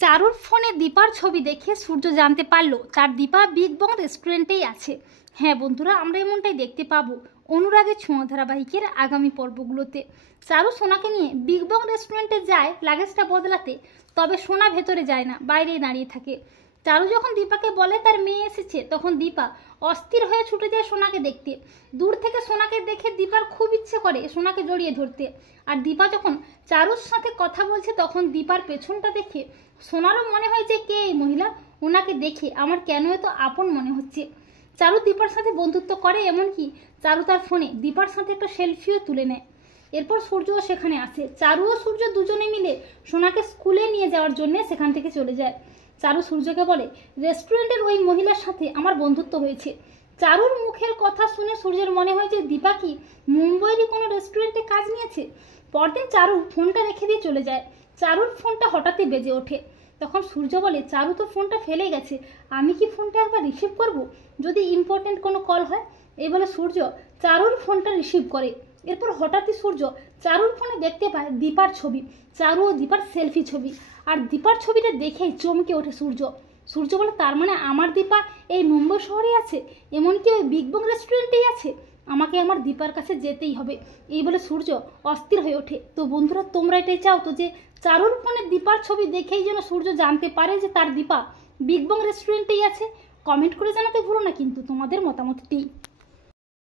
চারুর ফোনে দীপার ছবি দেখে সূর্য জানতে পারলো তার দীপা বিগ বং রেস্টুরেন্টেই আছে। হ্যাঁ বন্ধুরা, আমরা এমনটাই দেখতে পাবো অনুরাগের ছোঁয়া ধারাবাহিকের আগামী পর্বগুলোতে। চারু সোনাকে নিয়ে বিগ বং রেস্টুরেন্টে যায় লাগেজটা বদলাতে, তবে সোনা ভেতরে যায় না, বাইরেই দাঁড়িয়ে থাকে। চারু যখন দীপাকে বলে তার মেয়ে এসেছে, তখন দীপা অস্থির হয়ে ছুটে যায় সোনাকে দেখতে। দূর থেকে সোনাকে দেখে দীপার খুব ইচ্ছে করে সোনাকে জড়িয়ে ধরতে। আর দীপা যখন চারুর সাথে কথা বলছে, তখন দীপার পেছনটা দেখে সোনারও মনে হয় যে কে এই মহিলা, ওনাকে দেখে আমার কেন এত আপন মনে হচ্ছে। চারু দীপার সাথে বন্ধুত্ব করে, এমনকি চারু তার ফোনে দীপার সাথে একটা সেলফিও তুলে নেয়। এরপর সূর্যও সেখানে আসে। চারু ও সূর্য দুজনে মিলে সোনাকে স্কুলে নিয়ে যাওয়ার জন্য সেখান থেকে চলে যায়। চারু সূর্যকে বলে, রেস্টুরেন্টের ওই মহিলার সাথে আমার বন্ধুত্ব হয়েছে। চারুর মুখের কথা শুনে সূর্যের মনে হয় যে দীপা কি মুম্বাইয়েরই কোনো রেস্টুরেন্টে কাজ নিয়েছে। পরদিন চারু ফোনটা রেখে দিয়ে চলে যায়। চারুর ফোনটা হঠাৎই বেজে ওঠে। তখন সূর্য বলে, চারু তো ফোনটা ফেলে গেছে, আমি কি ফোনটা একবার রিসিভ করব, যদি ইম্পর্টেন্ট কোনো কল হয়। এই বলে সূর্য চারুর ফোনটা রিসিভ করে। এরপর হঠাৎই সূর্য চারুর ফোনে দেখতে পায় দীপার ছবি, চারু ও দীপার সেলফি ছবি। আর দীপার ছবিটা দেখেই চমকে ওঠে সূর্য। সূর্য বলে, তার মানে আমার দীপা এই মুম্বাই শহরে আছে, এমনকি ওই বিগ বং রেস্টুরেন্টেই আছে, আমাকে আমার দীপার কাছে যেতেই হবে। এই বলে সূর্য অস্থির হয়ে ওঠে। তো বন্ধুরা, তোমরা এটাই চাও তো যে চারুর ফোনে দীপার ছবি দেখেই যেন সূর্য জানতে পারে যে তার দীপা বিগ বং রেস্টুরেন্টেই আছে? কমেন্ট করে জানাতে ভুলো না কিন্তু তোমাদের মতামতটি।